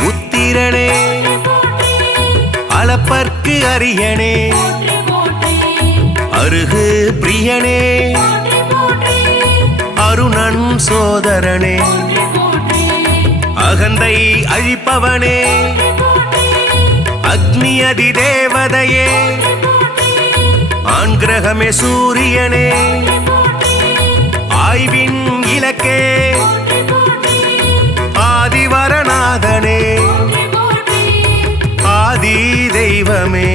புத்திரனே அளப்பற்கு அரியனே அருகு பிரியனே அருணன் சோதரனே அகந்தை அழிப்பவனே அக்னி அதி தேவதையே ஆண் கிரகமே சூரியனே ஆய்வின் இலக்கே ஆதிவரநாதனே ஆதி தெய்வமே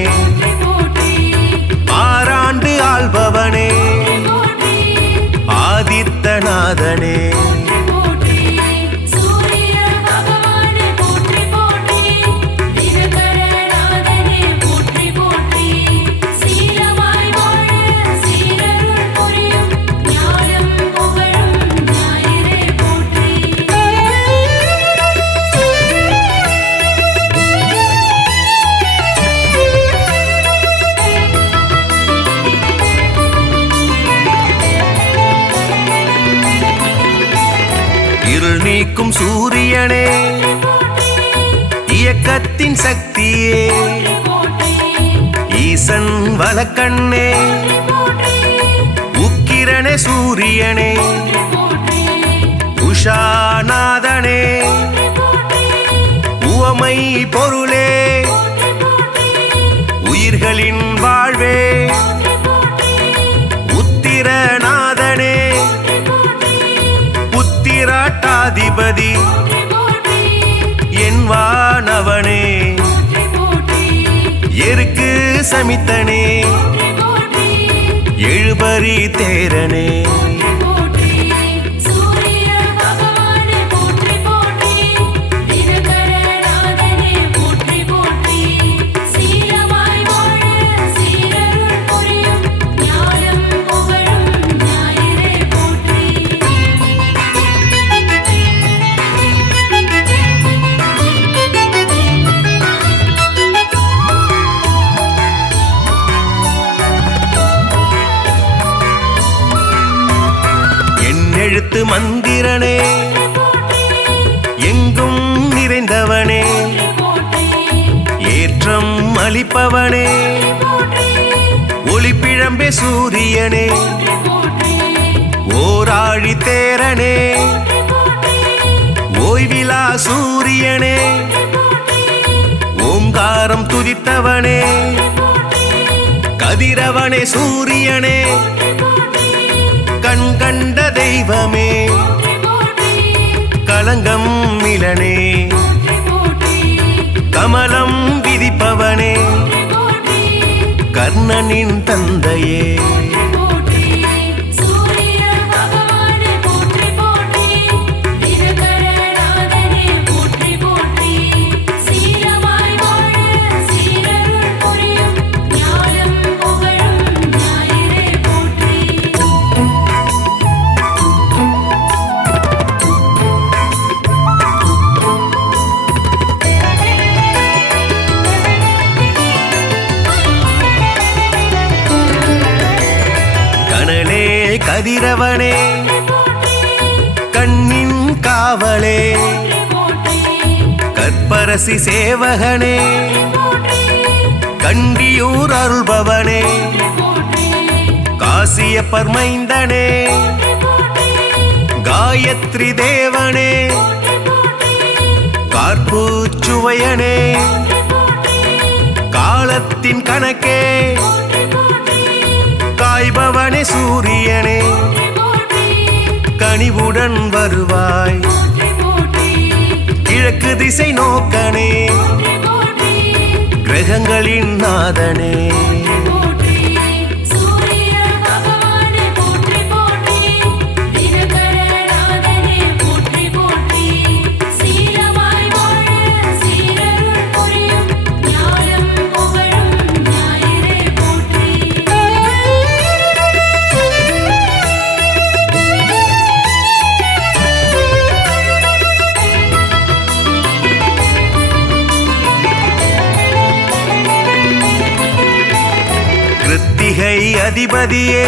ஆறாண்டு ஆள்பவனே ஆதித்தநாதனே இருள் நீக்கும் சூரியனே இயக்கத்தின் சக்தியே ஈசன் வலக்கண்ணே உக்கிரனே சூரியனே உஷாநாதனே உவமை பொருளே உயிர்களின் வாழ்வே உத்திரநாதனே புத்திராட்டாதிபதி என் வானவனே எருக்கு சமித்தனே எழுபறி தேரனே எழுத்து மந்திரனே எங்கும் நிறைந்தவனே ஏற்றம் அளிப்பவனே ஒளிப்பிழம்பே சூரியனே ஓராழி தேரனே ஓய்விலா சூரியனே ஓங்காரம் துதித்தவனே கதிரவனே சூரியனே கண் கண்ட தெய்வமே கலங்கம் மிலனே கமலம் விதிப்பவனே கர்ணனின் தந்தையே கதிரவனே கண்ணின் காவலே கற்பரசி சேவகனே கண்டியூர் அருள்பவனே காசிய பர்மைந்தனே காயத்ரி தேவனே கார்பூச்சுவையனே காலத்தின் கணக்கே காய்பவனே சூரியனே கனிவுடன் வருவாய் கிழக்கு திசை நோக்கனே கிரகங்களின் நாதனே கிருத்திகை அதிபதியே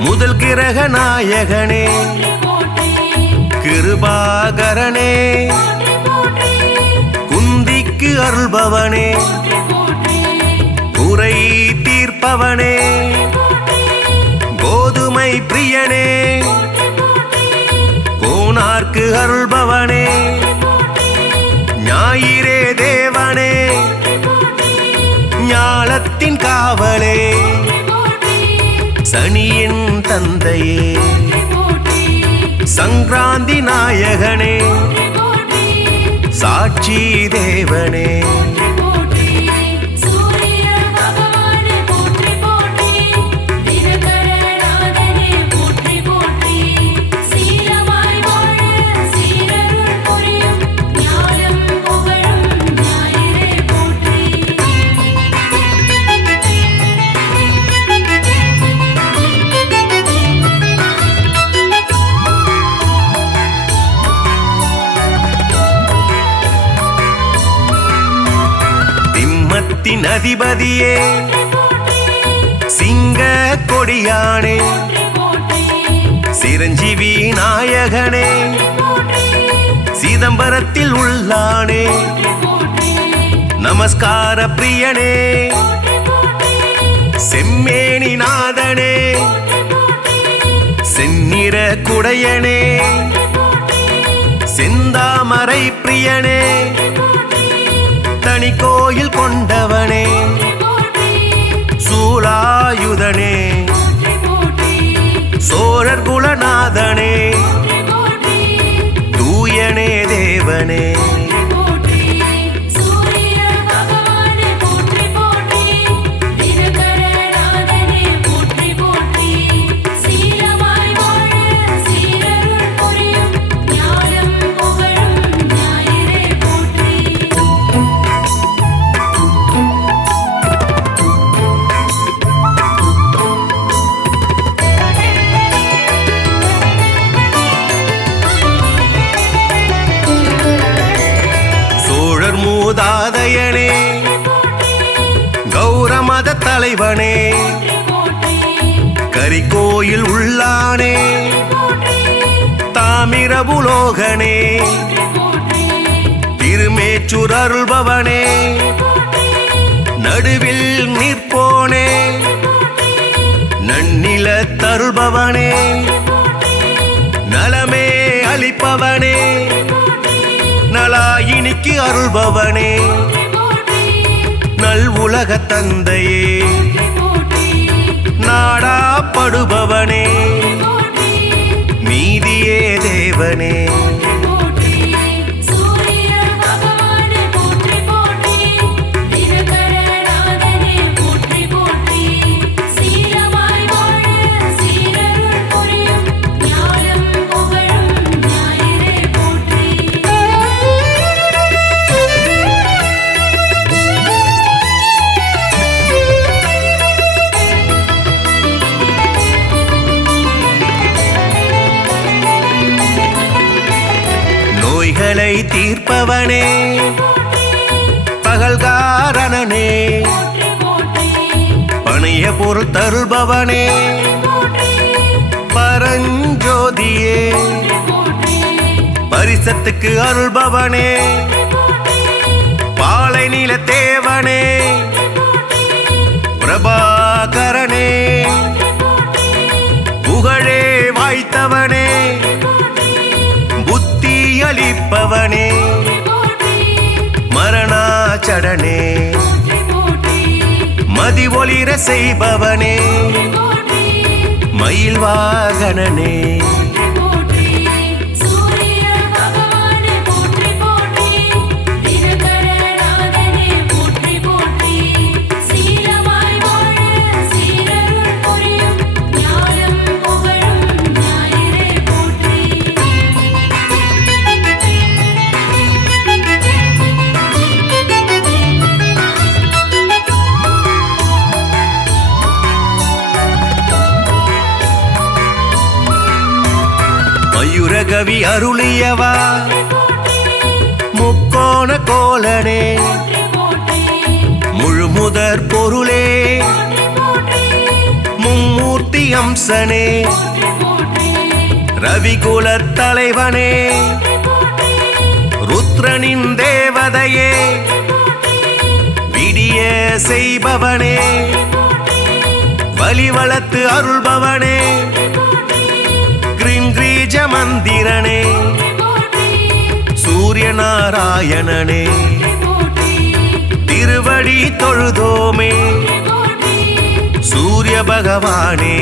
முதல் கிரக நாயகனே கிருபாகரனே அருள்பவனே குறை தீர்ப்பவனே கோதுமை பிரியனே கோனார்க்கு அருள்பவனே ஞாயிறே தேவனே ஞாலத்தின் காவலே சனியின் தந்தையே சங்கராந்தி நாயகனே சாட்சி தேவனே அதிபதியே சிங்க கொடியானே சிரஞ்சீவி நாயகனே சிதம்பரத்தில் உள்ளானே நமஸ்கார பிரியனே செம்மேனி நாதனே செந்நிற குடையனே செந்தாமரை பிரியனே தனி கோயில் கொண்டவனே சூலாயுதனே சோழர் குலநாதனே தூயனே தேவனே மூதாதையனே கௌரமத தலைவனே கரிகோயில் உள்ளானே தாமிரபுலோகனே திருமேச்சூர் அருள்பவனே நடுவில் நிற்போனே நன்னில தருள்பவனே நலமே அளிப்பவனே நலாயினிக்கு அருள்பவனே நல் உலக தந்தையே நாடாப்படுபவனே நீதியே தேவனே நோய்களை தீர்ப்பவனே பகல்காரணனே பணிய பொருள் தருள்பவனே பரஞ்சோதியே பரிசத்துக்கு அருள்பவனே பாலை நில தேவனே பிரபாகரனே புகழே வாய்த்தவனே அளிப்பவனே மரணாச்சடனே மதி ஒளிர செய்பவனே மயில் வாகனனே மயூரகவி அருளியவா முக்கோண கோலனே முழுமுதற் பொருளே மும்மூர்த்தி அம்சனே ரவிகுலத் தலைவனே ருத்ரனின் தேவதையே செய்ய செய்பவனே வலி வளர்த்து அருள்பவனே கிரீஞ்ச மந்திரனே சூரிய நாராயணனே திருவடி தொழுதோமே சூரிய பகவானே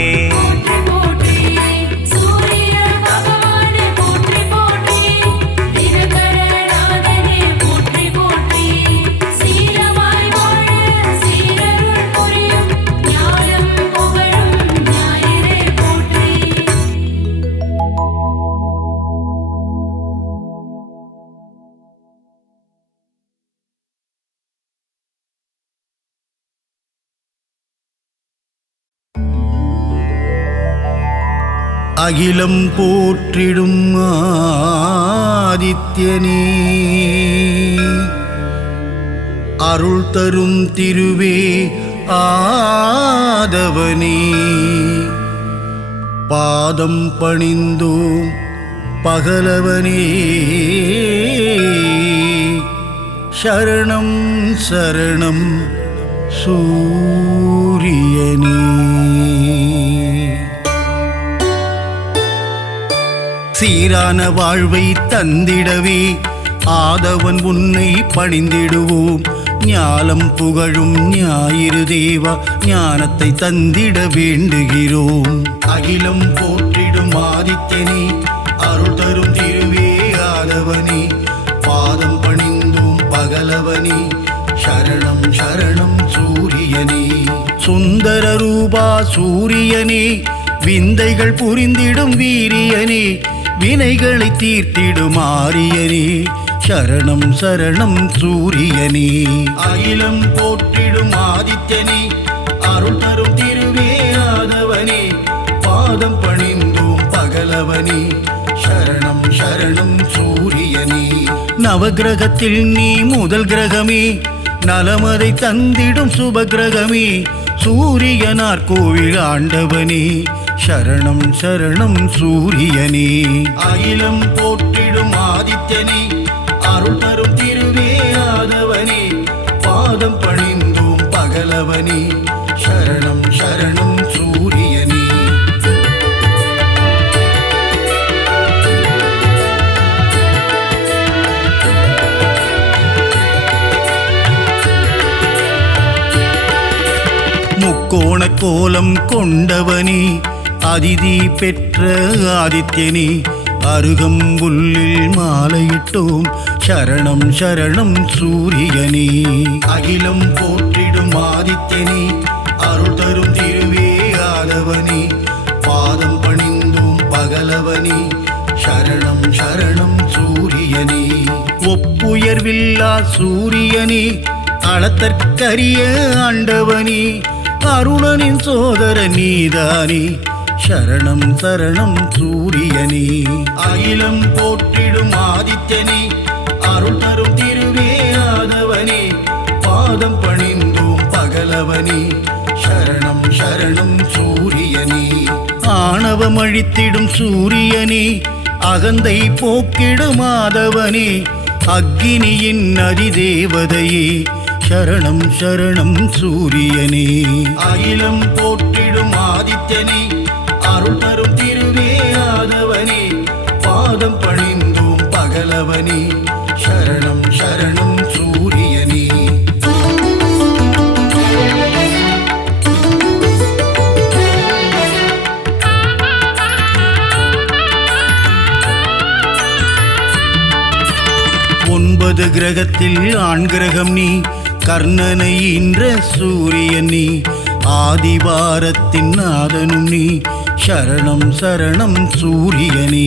அகிலம் போற்றிடும் ஆதித்யனே அருள் தரும் திருவே ஆதவனே பாதம் பணிந்தோம் பகலவனே சரணம் சரணம் சூரியனே சீரான வாழ்வை தந்திடவே ஆதவன் உன்னை பணிந்திடுவோம் ஞாலம் புகழும் ஞாயிறு தேவா ஞானத்தை தந்திட வேண்டுகிறோம் அகிலம் போற்றிடும் ஆதித்யனே அருள் தரும் திருவே ஆதவனே பாதம் பணிந்தோம் பகலவனே சரணம் சரணம் சூரியனே சுந்தர ரூபா சூரியனே விந்தைகள் புரிந்திடும் வீரியனே வினைகளை தீர்த்திடும் ஆரியனே சரணம் சரணம் சூரியனே அகிலம் போற்றிடும் ஆதித்யனே அருள் தரும் திருவே ஆதவனே பாதம் பணிந்தோம் பகலவனே சரணம் சரணம் சூரியனே நவகிரகத்தில் நீ முதல் கிரகமே நலமதை தந்திடும் சுபகிரகமே சூரியனார் கோவில் ஆண்டவனே சரணம் சரணம் சூரியனே அகிலம் போற்றிடும் ஆதித்யனே அருள் தரும் திருவே ஆதவனே பாதம் பணிந்தோம் பகலவனே சரணம் சரணம் சூரியனே முக்கோண கோலம் கொண்டவனே அதிதி பெற்ற ஆதித்யனே அருகம்புல்லில் மாலையிட்டோம் சரணம் சரணம் சூரியனே அகிலம் போற்றிடும் ஆதித்யனே அருள் தரும் திருவே ஆதவனே பாதம் பணிந்தோம் பகலவனே சரணம் சரணம் சூரியனே ஒப்புயர்வில்லா சூரியனே அளத்தற்கரிய ஆண்டவனே அருணனின் சோதர நீதானே சரணம் சரணம் சூரியனே அகிலம் போற்றிடும் ஆதித்யனே அருள் தரும் திருவே ஆதவனே பாதம் பணிந்தோம் பகலவனே சரணம் சரணம் சூரியனே ஆணவம் அழித்திடும் சூரியனே அகந்தை போக்கிடும் ஆதவனே அக்கினியின் அதிதேவதையே சரணம் சரணம் சூரியனே அகிலம் போற்றிடும் ஆதித்யனே அருள் தரும் திருவே ஆதவனே பாதம் பணிந்தோம் பகலவனே சரணம் சரணம் சூரியனே ஒன்பது கிரகத்தில் ஆண் கிரகம் நீ கர்ணனை ஈன்ற சூரியன் நீ ஆதிவாரத்தின் நாதனும் நீ சரணம் சரணம் சூரியனே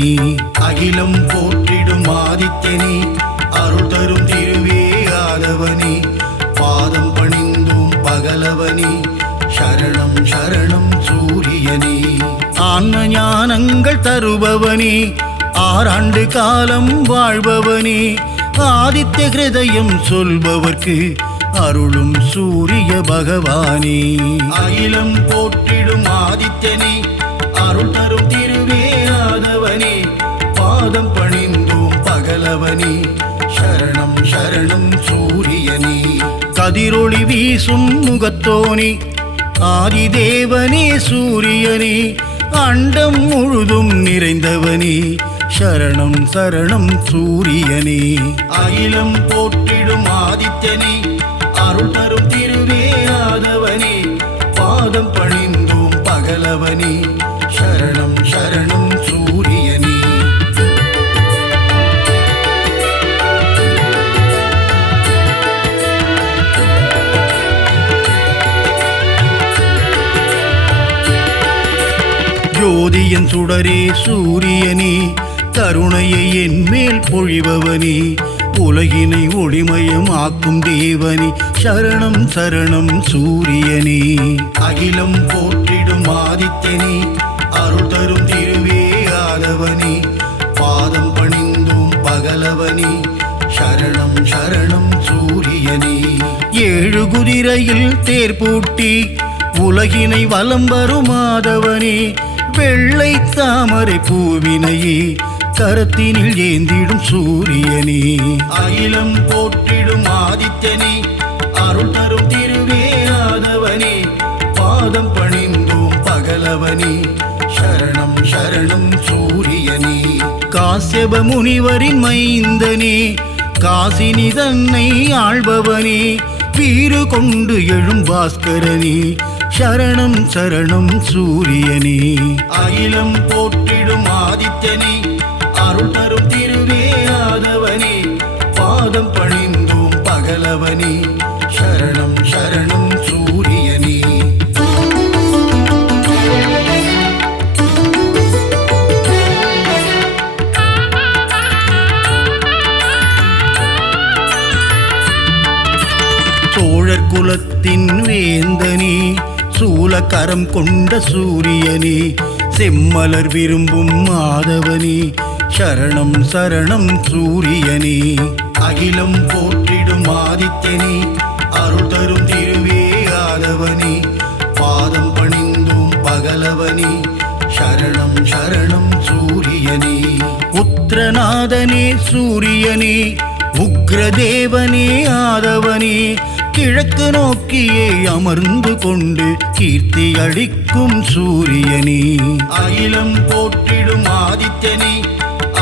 அகிலம் போற்றிடும் ஆதித்யனே அருள் தரும் திருவே ஆதவனே பாதம் பணிந்தோம் பகலவனே சரணம் சரணம் சூரியனே ஆன்ம ஞானங்கள் தருபவனே ஆறாண்டு காலம் வாழ்பவனே ஆதித்ய ஹிருதயம் சொல்பவர்க்கு அருளும் சூரிய பகவானே அகிலம் போற்றிடும் ஆதித்யனே அருள் தரும் திருவே ஆதவனே பாதம் பணிந்தோம் பகலவனே சரணம் சரணம் சூரியனே கதிரொளி வீசும் முகத்தோனே ஆதிதேவனே சூரியனே அண்டம் முழுதும் நிறைந்தவனே சரணம் சரணம் சூரியனே அகிலம் போற்றிடும் ஆதித்யனே அருள் தரும் திருவே ஆதவனே பாதம் பணிந்தோம் பகலவனே சரணம் சரணம் சூரியனே ஜோதியன் சுடரே சூரியனே கருணையை என் மேல் பொழிபவனே உலகினை ஒளிமயம் ஆக்கும் தேவனே சரணம் சரணம் சூரியனே அகிலம் போற்றிடும் ஆதித்யனே அருள் தரும் திருவே ஆதவனே பாதம் பணிந்தோம் பகலவனே சரணம் சரணம் சூரியனே ஏழு குதிரையில் தேர் பூட்டி உலகினை வலம் வரும் ஆதவனே வெள்ளை தாமரை பூவினையே கரத்தினில் ஏந்திடும் சூரியனே அகிலம் போற்றிடும் ஆதித்யனே அருள் தரும் திருவே ஆதவனே பாதம் பணிந்தோம் பகலவனே சரணம் சரணம் சூரியனே காசியப முனிவரின் மைந்தனே காசினி தன்னை ஆள்பவனே வீறு கொண்டு எழும் பாஸ்கரனே சரணம் சரணம் சூரியனே அகிலம் போற்றிடும் ஆதித்யனே அருள் தரும் திருவே ஆதவனே பாதம் பணிந்தோம் பகலவனே சரணம் சரணம் சூரியனே சோழர் குலத்தின் வேந்தனே சூலக்கரம் கொண்ட சூரியனே செம்மலர் விரும்பும் மாதவனே சரணம் சரணம் சூரியனே அகிலம் போற்றிடும் ஆதித்யனே அருள் தரும் திருவே ஆதவனே பாதம் பணிந்தோம் பகலவனே சரணம் சரணம் சூரியனே உத்திரநாதனே சூரியனே உக்ரதேவனே ஆதவனே கிழக்கு நோக்கியே அமர்ந்து கொண்டு கீர்த்தி அளிக்கும் சூரியனே அகிலம் போற்றிடும் ஆதித்யனே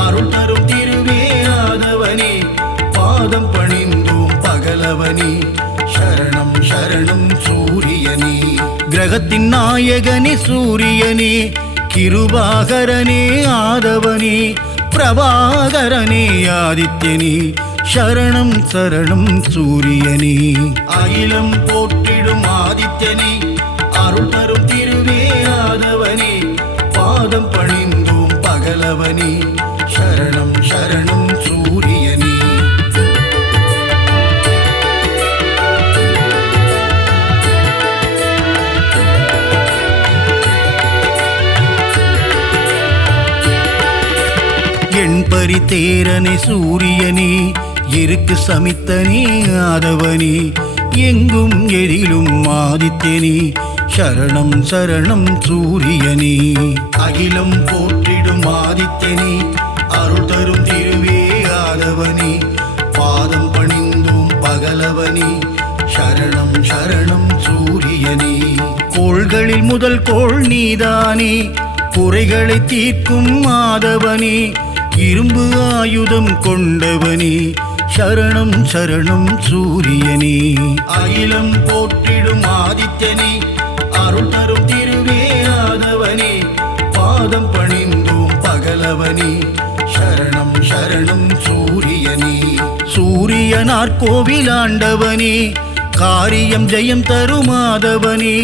அருள் தரும் திருவே ஆதவனே பாதம் பணிந்தோம் பகலவனே சரணம் சரணம் சூரியனே கிரகத்தின் நாயகனே சூரியனே கிருபாகரனே ஆதவனே பிரபாகரனே ஆதித்யனே சரணம் சரணம் சூரியனே அகிலம் போற்றிடும் ஆதித்யனே அருள் தரும் திருவே ஆதவனே பாதம் பணிந்தோம் பகலவனே சரணம் சரணம் சூரியனே எண்பரி தேரனே சூரியனே இருக்கு சமித்தனே ஆதவனே எங்கும் எதிலும் ஆதித்யனே சரணம் சரணம் சூரியனே அகிலம் போற்றிடும் ஆதித்யனே அருள் தரும் திருவே ஆதவனே பாதம் பணிந்தோம் பகலவனே சரணம் சரணம் சூரியனே கோள்களில் முதல் கோள் நீதானே குறைகளை தீர்க்கும் ஆதவனே இரும்பு ஆயுதம் கொண்டவனே சரணம் சரணம் சூரியனே அகிலம் போற்றிடும் ஆதித்யனே அருள் தரும் திருவே ஆதவனே பாதம் பணிந்தோம் பகலவனே சரணம் சரணம் சூரியனே சூரியனார் கோவிலாண்டவனே காரியம் ஜெயம் தரும் ஆதவனே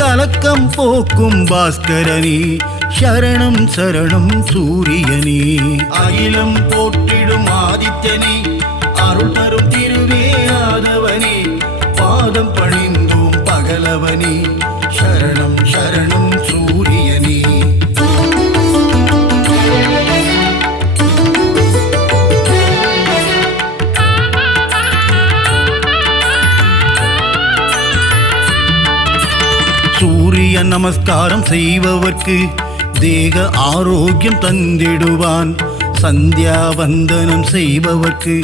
கலக்கம் போக்கும் பாஸ்கரனே சரணம் சரணம் சூரியனே அகிலம் போற்றிடும் ஆதித்யனே அருள் தரும் திருவே ஆதவனே பாதம் பணிந்தோம் பகலவனே சரணம் சரணம் சூரியனே சூரிய நமஸ்காரம் செய்பவர்க்கு தேக ஆரோக்கியம் தந்திடுவான் சந்தியா வந்தனம் செய்பவர்க்கு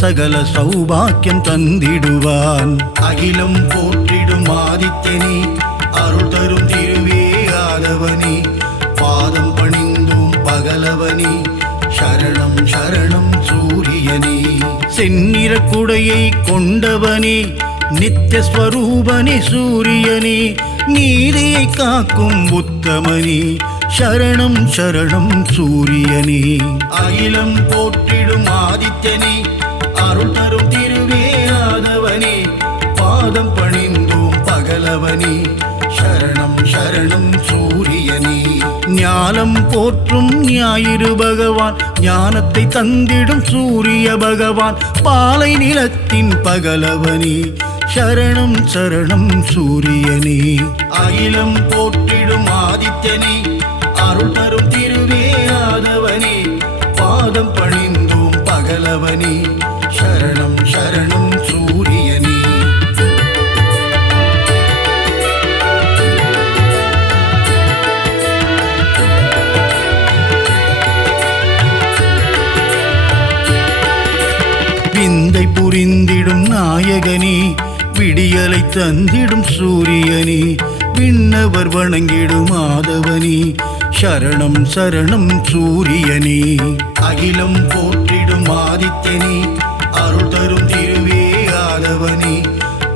சகல சௌபாக்கியம் தந்திடுவான். அகிலம் போற்றிடும் ஆதித்யனே, அருள் தரும் திருவே ஆதவனே, பாதம் பணிந்தோம் பகலவனே, சரணம் சரணம் சூரியனே. செந்நிற குடையை கொண்டவனே, நித்திய ஸ்வரூபனே சூரியனே, நீதியை காக்கும் உத்தமனே, சரணம் சரணம் சூரியனே. அகிலம் போற்றிடும் ஆதித்யனே, அருள் தரும் திருவே ஆதவனே, பாதம் பணிந்தோம் பகலவனே, சரணம் சரணம் சூரியனே. ஞானம் போற்றும் ஞாயிறு பகவான், ஞானத்தை தந்திடும் சூரிய பகவான், பாலை நிலத்தின் பகலவனே, சரணம் சரணம் சூரியனே. அகிலம் போற்றிடும் ஆதித்யனே, அருள் தரும் திருவே ஆதவனே, பாதம் பணிந்தோம் பகலவனே, சரணம் சரணம் சூரியனே. விந்தை புரிந்திடும் நாயகனே, விடியலை தந்திடும் சூரியனே, விண்ணவர் வணங்கிடும் ஆதவனே, சரணம் சரணம் சூரியனே. அகிலம் போற்றிடும் ஆதித்யனே, அருள் தரும் திருவே ஆதவனே,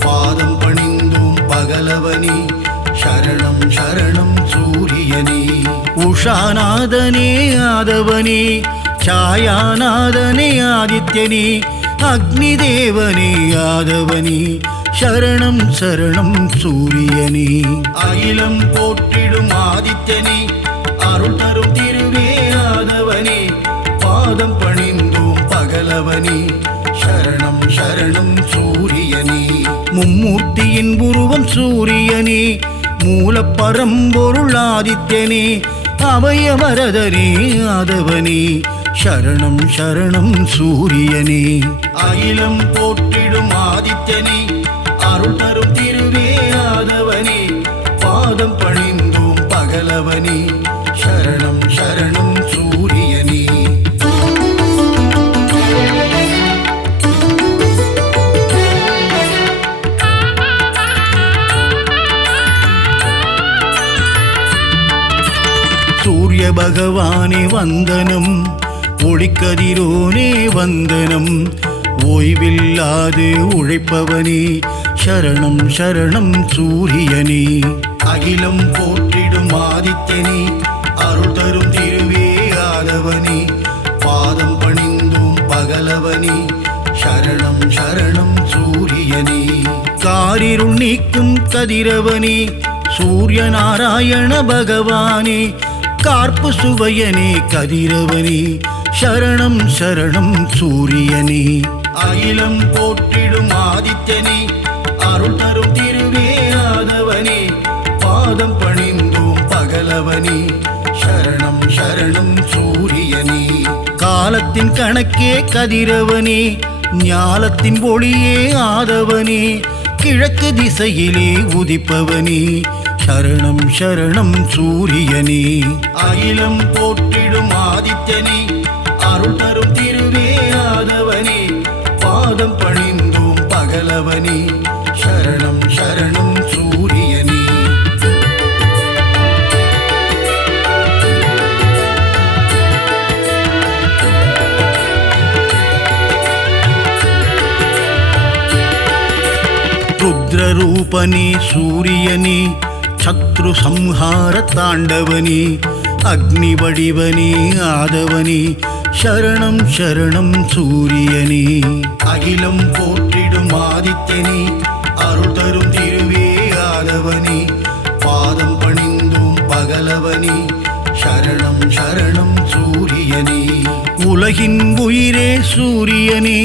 பாதம் பணிந்தோம் பகலவனே, சரணம் சரணம் சூரியனே. உஷாநாதனே ஆதவனே, சாயாநாதனே ஆதித்யனே, அக்னி தேவனே ஆதவனே, சரணம் சரணம் சூரியனே. அகிலம் போற்றிடும் ஆதித்யனே, அருள் தரும் திருவே ஆதவனே, பாதம் பணிந்தோம் பகலவனே, சரணம் சரணம் சூரியனே. மும்மூர்த்தியின் உருவம் சூரியனே, மூலப்பரம்பொருள் ஆதித்யனே, அபயவரதனே ஆதவனே, சரணம் சரணம் சூரியனே. அகிலம் போற்றிடும் ஆதித்யனே, அருள் தரும் திருவே ஆதவனே, பாதம் பணிந்தோம் பகலவனே, சரணம் சரணம் சூரியனே. சூரிய பகவானே வந்தனம், ஒளிக்கதிரோனே வந்தனம், ஓய்வில்லாது உழைப்பவனே, சரணம் சரணம் சூரியனே. அகிலம் போற்றிடும் ஆதித்யனே, அருள் தரும் திருவே ஆதவனே, பாதம் பணிந்தோம் பகலவனே, சரணம் சரணம் சூரியனே. காரிருள் நீக்கும் கதிரவனே, சூரிய நாராயண பகவானே, கார்ப்பு சுவையனே கதிரவனே, சரணம் சரணம் சூரியனே. அகிலம் போற்றிடும் ஆதித்யனே, அருள் தரும் திருவே ஆதவனே, பாதம் பணிந்தோம் பகலவனே, சரணம் சரணம் சூரியனே. காலத்தின் கணக்கே கதிரவனே, ஞாலத்தின் ஒளியே ஆதவனே, கிழக்கு திசையிலே உதிப்பவனே, சரணம் சரணம் சூரியனே. அகிலம் போற்றிடும் ஆதித்யனே, அருள் தரும் திருவே ஆதவனே, பாதம் பணிந்தோம் பகலவனே, சரணம் சரணம் சூரியனே. ருத்ரரூபனே சூரியனே, சத்ரு சம்ஹார தாண்டவனே, அக்னி வடிவனே ஆதவனே, சரணம் சரணம் சூரியனே. அகிலம் போற்றிடும் ஆதித்யனே, அருள் தரும் திருவே ஆதவனே, பாதம் பணிந்தோம் பகலவனே, சரணம் சரணம் சூரியனே. உலகின் உயிரே சூரியனே,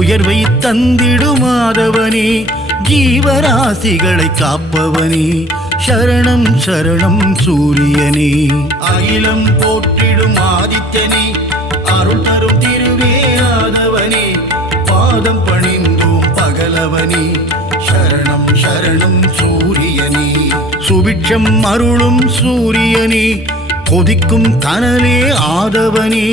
உயர்வை தந்திடும் ஆதவனே, ஜீவராசிகளை காப்பவனே, சரணம் சரணம் சூரியனே. அகிலம் போற்றிடும் ஆதித்யனே, அருள் தரும் திருவே ஆதவனே, பாதம் பணிந்தோம் பகலவனே, சரணம் சரணம் சூரியனே. சுபிட்சம் அருளும் சூரியனே, கொதிக்கும் கனலே ஆதவனே,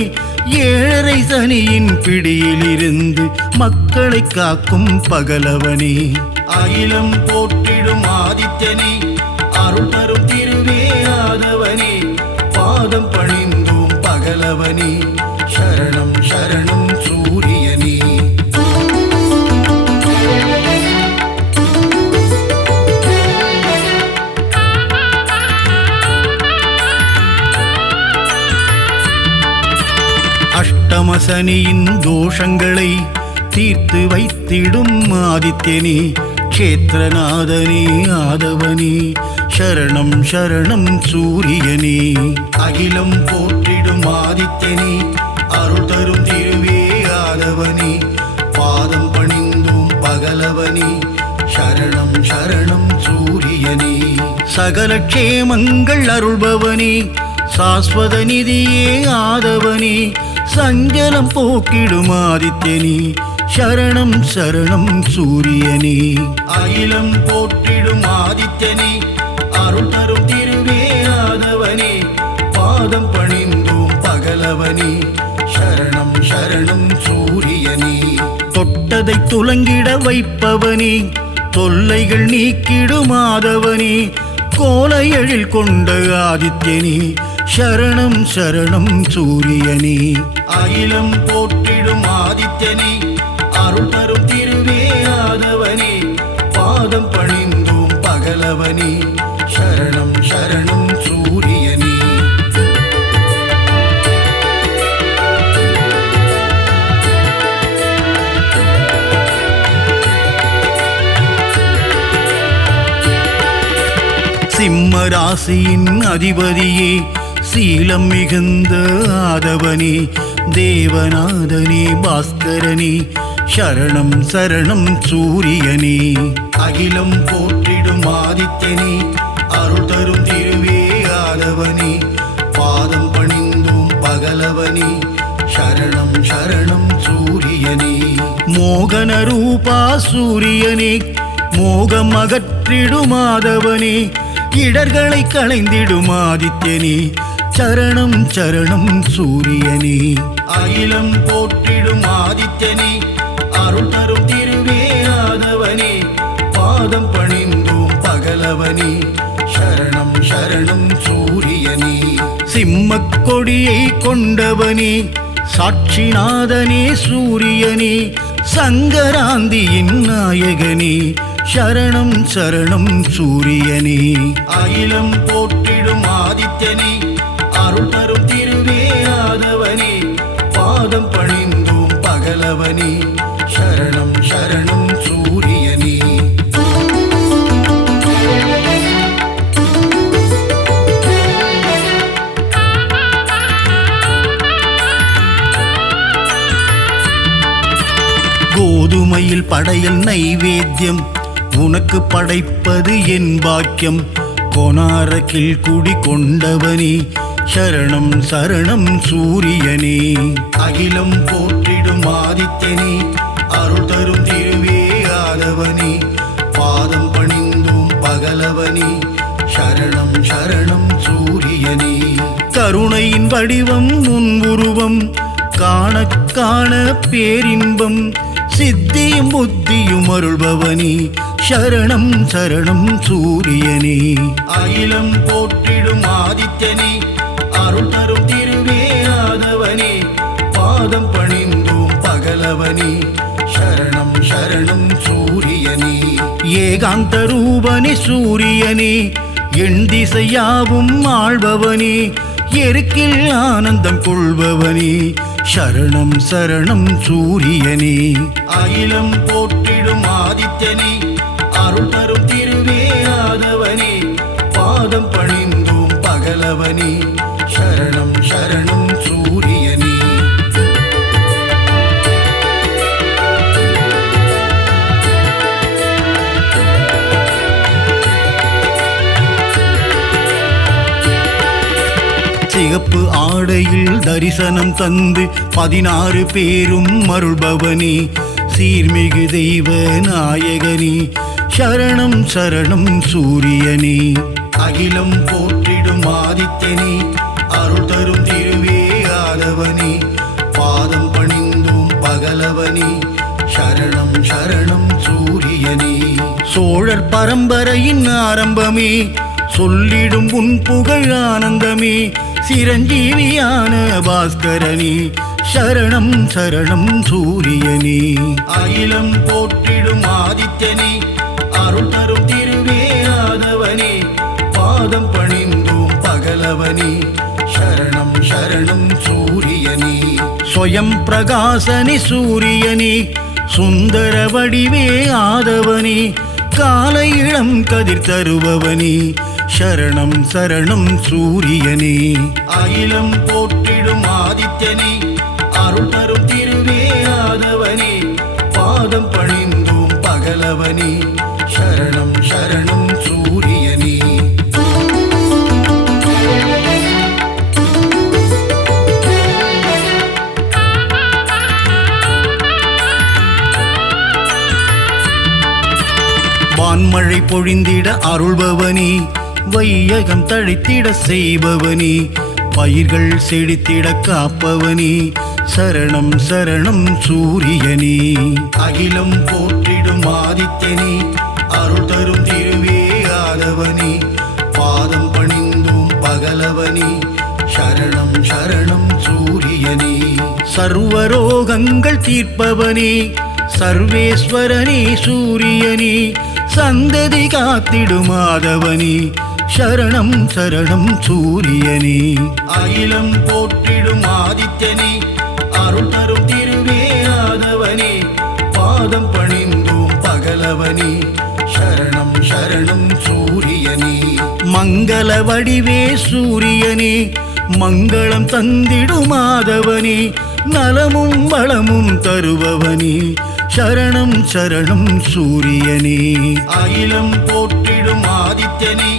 ஏழரை சனியின் பிடியிலிருந்து மக்களை காக்கும் பகலவனே, அகிலம் போற்றிடும் ஆதித்யனே, அருள் தரும் திருவே ஆதவனே, பாதம் பணிந்தோம் பகலவனே, சரணம் சரணம் சூரியனே. அஷ்டமசனியின் தோஷங்களை தீர்த்து வைத்திடும் ஆதித்யனே, க்ஷேத்திரநாதனே ஆதவனே, சரணம் சரணம் சூரியனே. அகிலம் போற்றிடும் ஆதித்யனே, அருள் தரும் திருவே ஆதவனே, பாதம் பணிந்தோம் பகலவனே, சரணம் சரணம் சூரியனே. சகல க்ஷேமங்கள் அருள்பவனே, சாஸ்வத நிதியே ஆதவனே, சஞ்சலம் போக்கிடும் ஆதித்யனே, சரணம் சரணம் சூரியனே. அகிலம் போற்றிடும் ஆதித்யனே, அருள் தரும் திருவே ஆதவனே, பாதம் பணிந்தோம் பகலவனே, சரணம் சரணம் சூரியனே. தொட்டதை துலங்கிட வைப்பவனே, தொல்லைகள் நீக்கிடும் ஆதவனே, கோலை எழில் கொண்ட ஆதித்யனே, சரணம் சரணம் சூரியனே. அகிலம் போற்றிடும் ஆதித்யனே, அருள் தரும் திருவே ஆதவனே, பாதம் பணிந்தோம் பகலவனே, சரணம் சரணம் சூரியனே. சிம்ம ராசியின் அதிபதியே, சீலம் மிகுந்த ஆதவனே, தேவநாதனே பாஸ்கரனே, சரணம் சரணம் சூரியனே. அகிலம் போற்றிடும் ஆதித்யனே, அருள் தரும் திருவே ஆதவனே, பாதம் பணிந்தோம் பகலவனே, சரணம் சரணம் சூரியனே. மோகன ரூபா சூரியனே, மோகம் அகற்றிடும் ஆதவனே, இடர்களை களைந்திடும் ஆதித்யனே, சரணம் சரணம் சூரியனே. அகிலம் போற்றிடும் ஆதித்யனே, அருள் தரும் திருவே ஆதவனே, பாதம் பணிந்தோம் பகலவனே, சரணம் சரணம் சூரியனே. சிம்மக் கொடியை கொண்டவனே, சாட்சிநாதனே சூரியனே, சங்கராந்தியின் நாயகனே, சரணம் சரணம் சூரியனே. அகிலம் போற்றிடும் ஆதித்யனே, அருள் தரும் திருவே ஆதவனே, பாதம் பணிந்தோம் பகலவனே, சரணம் சரணம் சூரியனே. கோதுமையில் படையல் நைவேத்தியம் உனக்கு படைப்பது என் பாக்கியம், கொனாரக்கில் குடி கொண்டவனே, சரணம் சரணம் சூரியனே. அகிலம் போற்றிடும் ஆதித்யனே, அருள் தரும் திருவே ஆதவனே, பாதம் பணிந்தோம் பகலவனே, சரணம் சரணம் சூரியனே. கருணையின் வடிவம் உன் உருவம் காண காண பேரின்பம், சித்தியும் புத்தியும் அருள்பவனே, சரணம் சரணம் சூரியனே. அகிலம் போற்றிடும் ஆதித்யனே, அருள் தரும் திருவே ஆதவனே, பாதம் பணிந்தோம் பகலவனே, சரணம் சரணம் சூரியனே. ஏகாந்த ரூபனே சூரியனே, எண் திசையாவும் ஆள்பவனே, எருக்கில் ஆனந்தம் கொள்பவனே, சரணம் சரணம் சூரியனே. அகிலம் போற்றிடும் ஆதித்யனே, அருள் தரும் திருவே ஆதவனே, பாதம் பணிந்தோம் பகலவனே, சரணம் சரணம் சூரியனே. சிகப்பு ஆடையில் தரிசனம் தந்து 16 பேரும் அருள்பவனே, சீர்மிகு தெய்வ நாயகனே, சரணம் சரணம் சூரியனே. அகிலம் போற்றிடும் ஆதித்யனே, அருள் தரும் திருவே ஆதவனே, ஆதவனே சரணம் சரணம் சூரியனே. சோழர் பரம்பரையின் ஆரம்பமே சொல்லிடும் உன் புகழ் ஆனந்தமே. சிரஞ்சீவியான பாஸ்கரனே சரணம் சரணம் சூரியனே. அகிலம் போற்றிடும் ஆதித்யனே அருள் தரும் திருவே ஆதவனே. பாதம் பணிந்தோம் பகலவனே சரணம் சரணம் சூரியனே. ஸ்வயம் பிரகாசனே சூரியனே சுந்தர வடிவே ஆதவனே. காலை இளம் கதிர் தருபவனே சரணம் சரணம் சூரியனே. அகிலம் போற்றிடும் ஆதித்யனே அருள் தரும் திருவே ஆதவனே. பாதம் பணிந்தோம் பகலவனே சரணம் சரணம் சூரியனே. வான்மழை பொழிந்திட அருள்பவனே வையகம் தழைத்திட செய்பவனே. பயிர்கள் செழித்திட காப்பவனே சரணம் சரணம் சூரியனே. அகிலம் போற்றிடும் ஆதித்யனே அருள் தரும் திருவே ஆதவனே. பாதம் பணிந்தோம் பகலவனே சரணம் சரணம் சூரியனே. சர்வரோகங்கள் தீர்ப்பவனே சர்வேஸ்வரனே சூரியனே. சந்ததி காத்திடும் ஆதவனே சரணம் சரணம் சூரியனே. அகிலம் போற்றிடும் ஆதித்யனே அருள் தரும் திருவே ஆதவனே. பாதம் பணிந்தோம் பகலவனே சரணம் சரணம் சூரியனே. மங்கள வடிவே சூரியனே மங்களம் தந்திடும் ஆதவனே. நலமும் வளமும் தருபவனே சரணம் சரணம் சூரியனே. அகிலம் போற்றிடும் ஆதித்யனே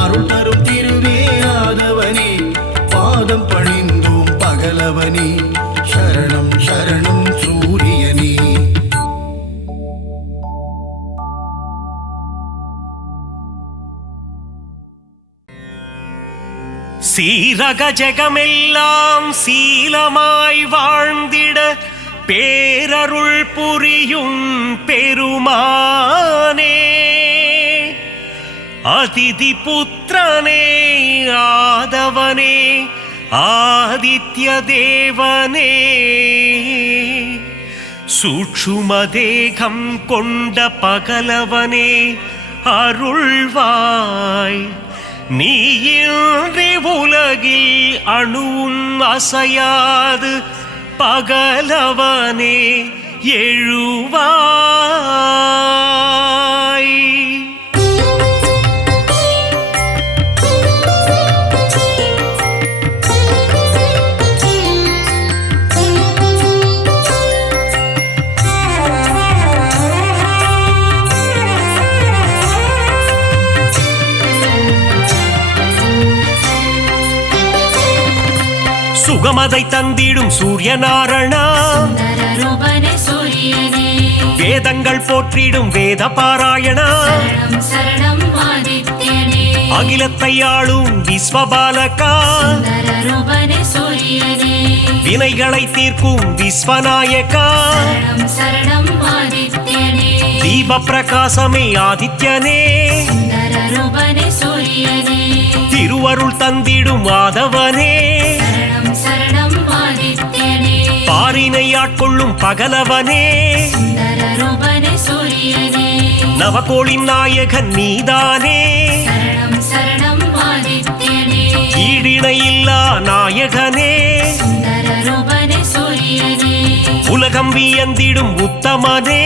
அருள் தரும் திருவே ஆதவனே. பாதம் பணிந்தோம் பகலவனே சரணம் சரணம் சூரியனே. சீரக ஜெகமெல்லாம் சீலமாய் வாழ்ந்திட பேரருள் புரியும் பெருமானே. அதிதி புத்திரனே ஆதவனே ஆதித்ய தேவனே. சூட்சுமதேகம் கொண்ட பகலவனே அருள்வாய். நீயின்றி உலகில் அணுவும் அசையாது பகலவனே எழுவாய். சுகமதை தந்திடும் சூரியநாரணா வேதங்கள் போற்றிடும் வேத பாராயணா. அகிலத்தை ஆளும் விஸ்வபாலகா வினைகளை தீர்க்கும் விஸ்வநாயகா. தீப பிரகாசமே ஆதித்யனே திருவருள் தந்திடும் ஆதவனே. பாரினை ஆட்கொள்ளும் பகலவனே நவகோளின் நாயகன் நீதானே. ஈடிணையில்லா நாயகனே உலகம் வியந்திடும் உத்தமனே.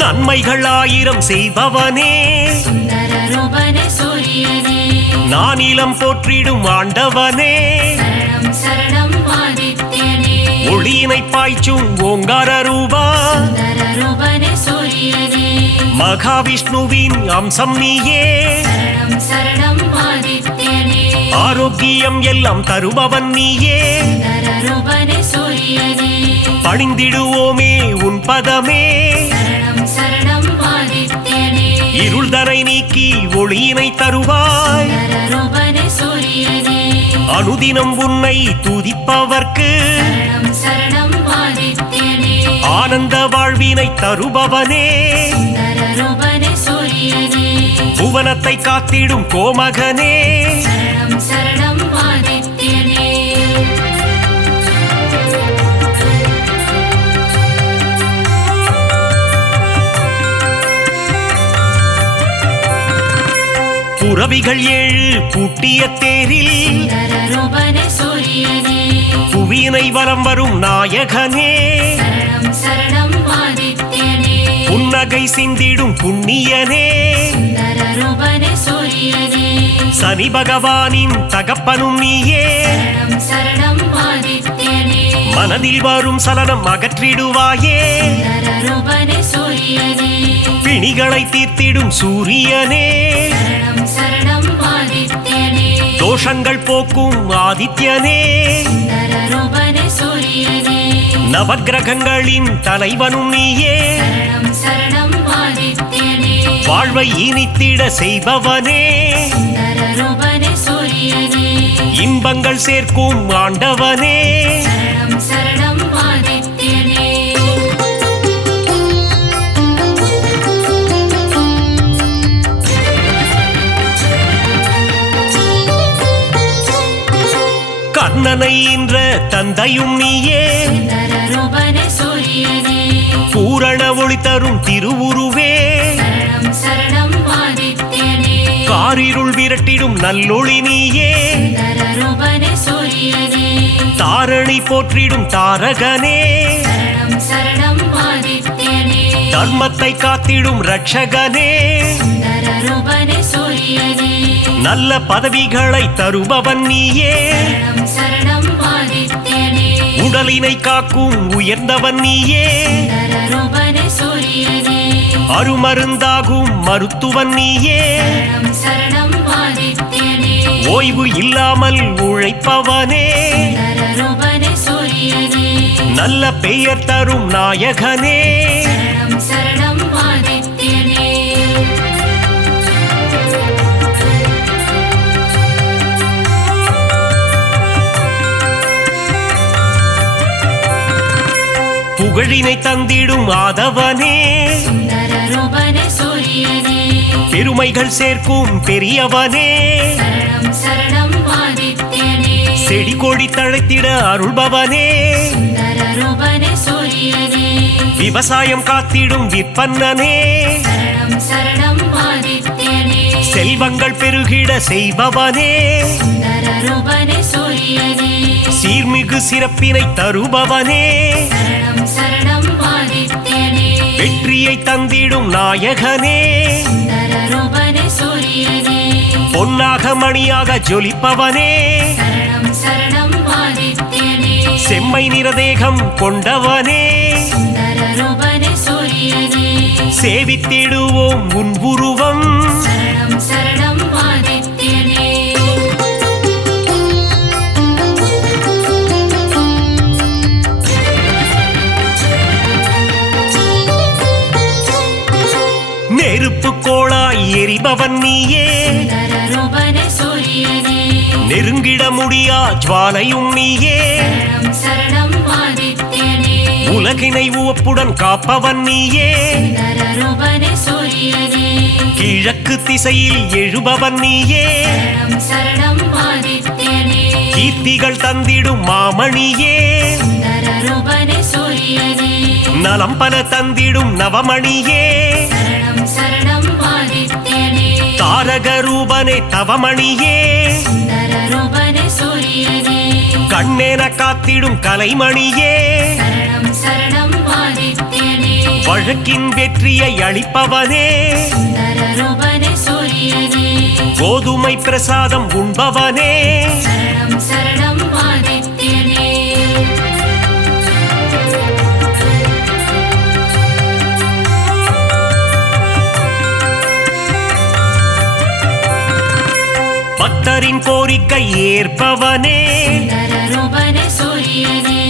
நன்மைகள் ஆயிரம் செய்பவனே நானிலம் போற்றிடும் ஆண்டவனே. ஒளியினை பாய்ச்சும் ஓங்கார ரூபா மகாவிஷ்ணுவின் அம்சம் நீயே. ஆரோக்கியம் எல்லாம் தருபவன் நீயே. பணிந்திடுவோமே உன் பதமே இருளதனை நீக்கி ஒளியினை தருவாய் ரூபனே சூரியனே அனுதினம் உன்னை துதிப்பவர்க்கு சரணம் சரணம் ஆதித்யனே ஆனந்த வாழ்வினை தருபவனே ரூபனே சூரியனே புவனத்தை காத்திடும் கோமகனே சரணம் சரணம் ஆதித்யனே புரவிகள் 7 பூட்டிய தேரில் ரூபனே சூரியனே புவியினை வலம் வரும் நாயகனே சரணம் சரணம் ஆதித்யனே புன்னகை சிந்திடும் புண்ணியனே ரூபனே சூரியனே சனி பகவானின் தகப்பனும் நீயே சரணம் சரணம் ஆதித்யனே மனதில் வரும் சலனம் அகற்றிடுவாயே ரூபனே சூரியனே பிணிகளை தீர்த்திடும் சூரியனே சரணம் சரணம் ஆதித்யனே தோஷங்கள் போக்கும் ஆதித்யனே ரூபனே சூரியனே நவக்கிரகங்களின் தலைவனும் நீயே சரணம் சரணம் ஆதித்யனே வாழ்வை இனித்திட செய்பவனே ரூபனே சூரியனே இன்பங்கள் சேர்க்கும் ஆண்டவனே சரணம் சரணம் ஆதித்யனே கர்ணனை ஈன்ற தந்தையும் நீயே ரூபனே சூரியனே பூரண ஒளி தரும் திருவுருவே சரணம் சரணம் ஆதித்யனே காரிருள் விரட்டிடும் நல்லொளி நீயே ரூபனே சூரியனே தாரணி போற்றிடும் தாரகனே சரணம் சரணம் ஆதித்யனே தர்மத்தை காத்திடும் ரட்சகனே ரூபனே சூரியனே நல்ல பதவிகளை தருபவன் நீயே சரணம் சரணம் ஆதித்யனே உடலினை காக்கும் உயர்ந்தவன் நீயே ரூபனே சூரியனே அருமருந்தாகும் மருத்துவன் நீயே சரணம் சரணம் ஆதித்யனே ஓய்வு இல்லாமல் உழைப்பவனே ரூபனே சூரியனே நல்ல பெயர் தரும் நாயகனே சரணம் சரணம் ஆதித்யனே புகழினை தந்திடும் ஆதவனே ரூபனே சூரியனே பெருமைகள் சேர்க்கும் பெரியவனே சரணம் சரணம் ஆதித்யனே செடி கொடி தழைத்திட அருள்பவனே ரூபனே சூரியனே விவசாயம் காத்திடும் விற்பன்னனே சரணம் சரணம் ஆதித்யனே செல்வங்கள் பெருகிட செய்பவனே ரூபனே சூரியனே சீர்மிகு சிறப்பினை தருபவனே சரணம் சரணம் ஆதித்யனே வெற்றியை தந்திடும் நாயகனே ரூபனே சூரியனே பொன்னாக மணியாக ஜொலிப்பவனே சரணம் சரணம் ஆதித்யனே செம்மை நிறதேகம் கொண்டவனே ரூபனே சூரியனே சேவித்திடுவோம் உன் உருவம் சரணம் சரணம் ஆதித்யனே நெருப்பு கோளாய் எரிபவன் நீயே ரூபனே சூரியனே நெருங்கிட முடியா ஜுவாலையும் நீயே சரணம் சரணம் ஆதித்யனே உலகினை உவப்புடன் காப்பவன் நீயே ரூபனே சூரியனே கிழக்கு திசையில் எழுபவன் நீயே சரணம் சரணம் ஆதித்யனே கீர்த்திகள் தந்திடும் மாமணியே ரூபனே சூரியனே நலம் பல தந்திடும் நவமணியே சரணம் சரணம் ஆதித்யனே தாரக ரூபனே தவமணியே ரூபனே சூரியனே கண்ணென காத்திடும் கலைமணியே சரணம் சரணம் ஆதித்யனே வழக்கின் வெற்றியை அளிப்பவனே ரூபனே சூரியனே கோதுமை பிரசாதம் உண்பவனே சரணம் சரணம் ஆதித்யனே பக்தரின் கோரிக்கை ஏற்பவனே ரூபனே சூரியனே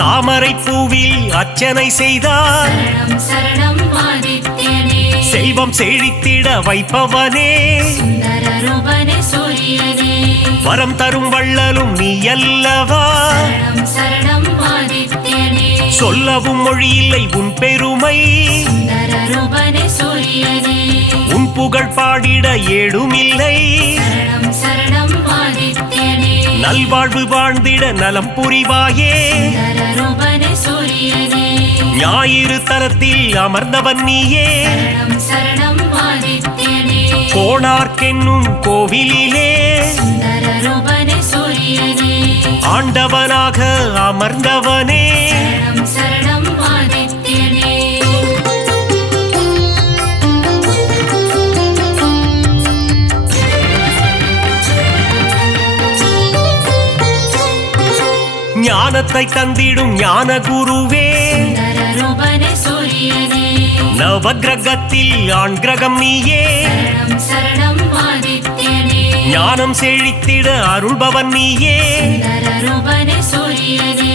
தாமரை பூவில் அர்ச்சனை செய்தார் சரணம் சரணம் ஆதித்யனே செல்வ செல்வம் செழித்திட வைப்பவனே சுந்தர ரூபனே சூரியனே வரம் தரும் வள்ளலும் நீ அல்லவா சரணம் சரணம் ஆதித்யனே சொல்லவும் மொழியில்லை உன் பெருமை சுந்தர ரூபனே சூரியனே உன் புகழ் பாடிட ஏடுமில்லை சரணம் சரணம் ஆதித்யனே நல்வாழ்வு வாழ்ந்திட நலம் புரிவாயே சுந்தர ரூபனே சூரியனே ஞாயிறு தலத்தில் அமர்ந்தவன் நீயே சரணம் சரணம் ஆதித்யனே கோணார்க்கென்னும் கோவிலிலே சுந்தர ரூபனே சூரியனே ஆண்டவனாக அமர்ந்தவனே சரணம் சரணம் ஆதித்யனே ஞானத்தை தந்திடும் ஞான குருவே சுந்தர ரூபனே சூரியனே நவகிரகத்தில் ஆண் கிரகம் நீயே சரணம் சரணம் ஆதித்யனே ஞானம் செழித்திட அருள்பவன் நீயே சுந்தர ரூபனே சூரியனே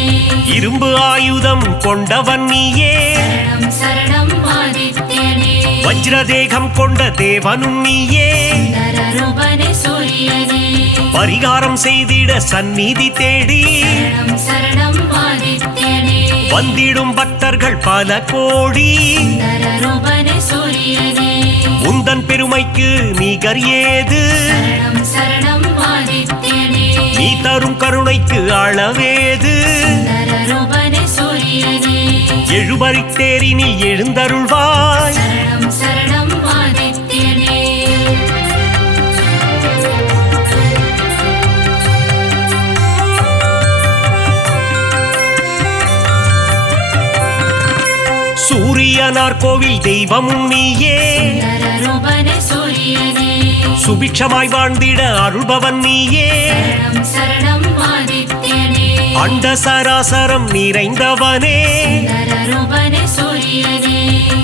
இரும்பு ஆயுதம் கொண்டவன் நீயே சரணம் சரணம் ஆதித்யனே வஜ்ரதேகம் கொண்ட தேவனும் நீயே சுந்தர ரூபனே சூரியனே பரிகாரம் செய்திட சந்நிதி தேடி சரணம் சரணம் ஆதித்யனே வந்திடும் பக்தர்கள் பல கோடி சுந்தர ரூபனே சூரியனே உந்தன் பெருமைக்கு நிகர் ஏது சரணம் சரணம் ஆதித்யனே நீ தரும் கருணைக்கு அளவேது சுந்தர ரூபனே சூரியனே எழுபறித்தேரினில் எழுந்தருள்வாய் சரணம் சரணம் ஆதித்யனே சூரியனார் கோவில் தெய்வமும் நீயே சுந்தர ரூபனே சூரியனே சுபிட்சமாய் வாழ்ந்திட அருள்பவன் நீயே சரணம் சரணம் ஆதித்யனே அண்ட சராசரம் நிறைந்தவனே சுந்தர ரூபனே சூரியனே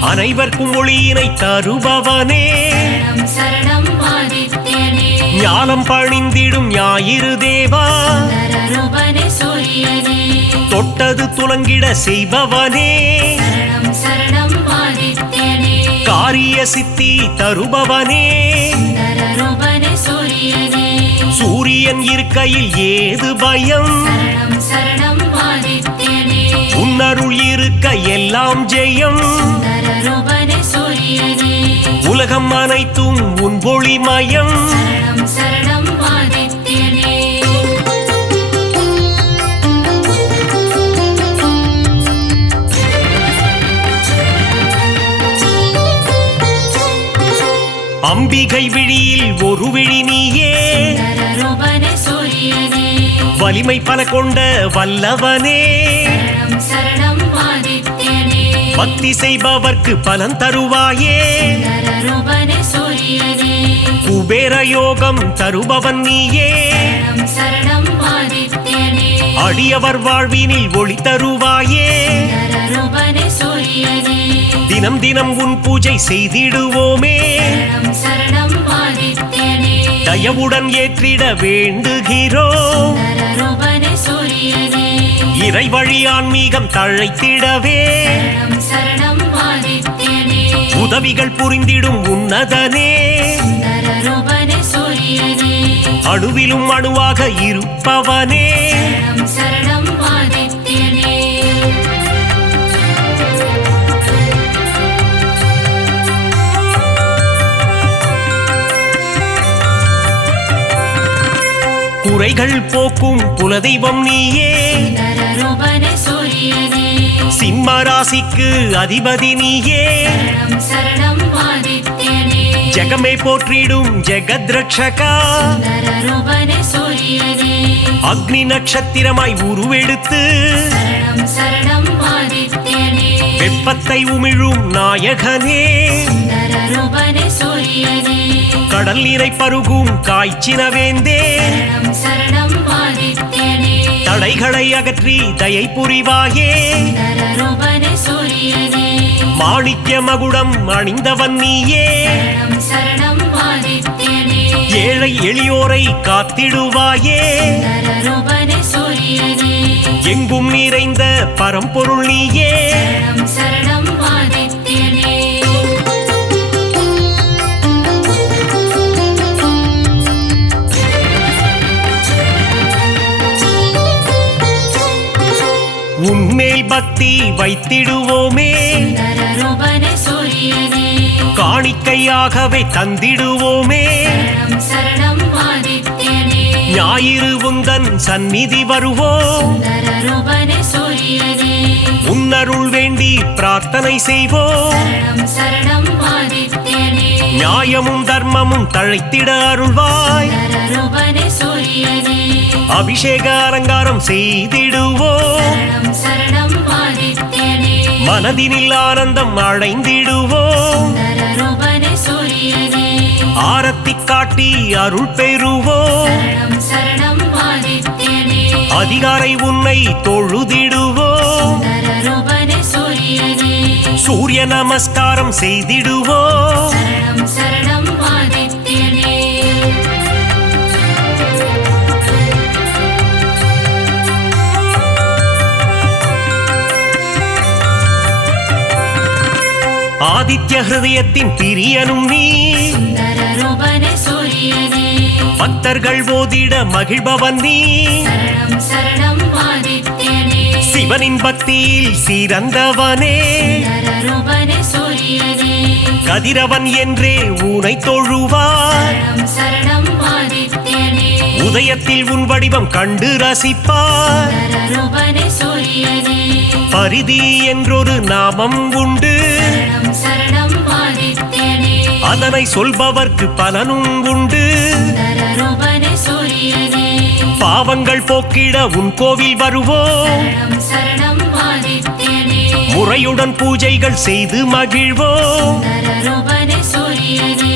அனைவர்க்கும் ஒளியினை தருபவனே சரணம் சரணம் ஆதித்யனே ஞானம் பணிந்திடும் ஞாயிறு தேவா சுந்தர ரூபனே சூரியனே தொட்டது துலங்கிட செய்பவனே சரணம் சரணம் ஆதித்யனே காரிய சித்தி தருபவனே சுந்தர ரூபனே சூரியனே சூரியன் இருக்கையில் ஏது பயம் சரணம் சரணம் ஆதித்யனே உன்னருள் இருக்க எல்லாம் ஜெயம் சுந்தர ரூபனே சூரியனே உலகம் அனைத்தும் உன் ஒளி. ஒளி. 「 சரணம் சரணம் ஆதித்யனே マヤン சரணம் சரணம் ஆதித்யனே 「 சரணம் சரணம் ஆதித்யனே 「 சரணம் சரணம் ஆதித்யனே 「 சரணம் சரணம் ஆதித்யனே அம்பிகை விழியில் ஒரு விழி நீயே சுந்தரரூபனே சூரியனே வலிமை பல கொண்ட வல்லவனே சரணம் சரணம் ஆதித்யனே பக்தி செய்பவர்க்கு பலன் தருவாயே சுந்தரரூபனே சூரியனே குபேர யோகம் தருபவன் நீயே சரணம் சரணம் ஆதித்யனே அடியவர் வாழ்வினில் ஒளி தருவாயே சுந்தரரூபனே சூரியனே தினம் தினம் உன் பூஜை செய்திடுவோமே சரணம் சரணம் ஆதித்யனே தயவுடன் ஏற்றிட வேண்டுகிறோம் சுந்தரரூபனே சூரியனே இறை வழி ஆன்மீகம் தழைத்திடவே சரணம் சரணம் ஆதித்யனே உதவிகள் புரிந்திடும் உன்னதனே சுந்தரரூபனே சூரியனே அணுவிலும் அணுவாக இருப்பவனே சரணம் சரணம் ஆதித்யனே குறைகள் போக்கும் குலதெய்வம் நீயே சுந்தரரூபனே சூரியனே சிம்ம ராசிக்கு அதிபதி நீயே சரணம் சரணம் ஆதித்யனே ஜெகமே போற்றிடும் ஜெகத் ரட்சகா சுந்தரரூபனே சூரியனே அக்னி நட்சத்திரமாய் உருவெடுத்து சரணம் சரணம் ஆதித்யனே வெப்பத்தை உமிழும் நாயகனே சுந்தரரூபனே சூரியனே கடல் நீரை பருகும் காய்ச்சினவேந்தே சரணம் சரணம் ஆதித்யனே தடைகளை அகற்றி தயை புரிவாயே சுந்தரரூபனே சூரியனே மாணிக்ய மகுடம் அணிந்தவன் நீயே சரணம் சரணம் ஆதித்யனே ஏழை எளியோரை காத்திடுவாயே சுந்தரரூபனே சூரியனே எங்கும் நிறைந்த பரம்பொருள் நீயே சரணம் சரணம் ஆதித்யனே பக்தி வைத்திடுவோமே சுந்தரரூபனே சூரியனே காணிக்கையாகவே தந்திடுவோமே சரணம் சரணம் ஆதித்யனே ஞாயிறு உந்தன் சந்நிதி வருவோம் சுந்தரரூபனே சூரியனே உன்னருள் வேண்டி பிரார்த்தனை செய்வோம் சரணம் சரணம் ஆதித்யனே நியாயமும் தர்மமும் தழைத்திட அருள்வாய் சுந்தரரூபனே சூரியனே அபிஷேக அலங்காரம் செய்திடுவோம் சரணம் சரணம் ஆதித்யனே மனதினில் ஆனந்தம் அடைந்திடுவோம் சுந்தரரூபனே சூரியனே ஆரத்தி காட்டி அருள் பெறுவோம் சரணம் சரணம் ஆதித்யனே அதிகாரை உன்னை தொழுதிடுவோம் சுந்தரரூபனே சூரியனே சூரிய நமஸ்காரம் செய்திடுவோம் சரணம் சரணம் ஆதித்யனே ஆதித்ய ஹிருதயத்தின் பிரியனும் நீ சுந்தரரூபனே சூரியனே பக்தர்கள் ஓதிட மகிழ்பவன் நீ சரணம் சரணம் ஆதித்யனே சிவனின் பக்தியில் சிறந்தவனே சுந்தரரூபனே சூரியனே கதிரவன் என்றே ஊனை தொழுவார் சரணம் சரணம் ஆதித்யனே உதயத்தில் உன் வடிவம் கண்டு ரசிப்பார் சுந்தரரூபனே சூரியனே பரிதி என்றொரு நாமம் உண்டு சரணம் சரணம் ஆதித்யனே அதனை சொல்பவர்க்கு பலனும் உண்டு சுந்தரரூபனே சூரியனே பாவங்கள் போக்கிட உன் கோவில் வருவோம் சரணம் சரணம் ஆதித்யனே முறையுடன் பூஜைகள் செய்து மகிழ்வோம் சுந்தரரூபனே சூரியனே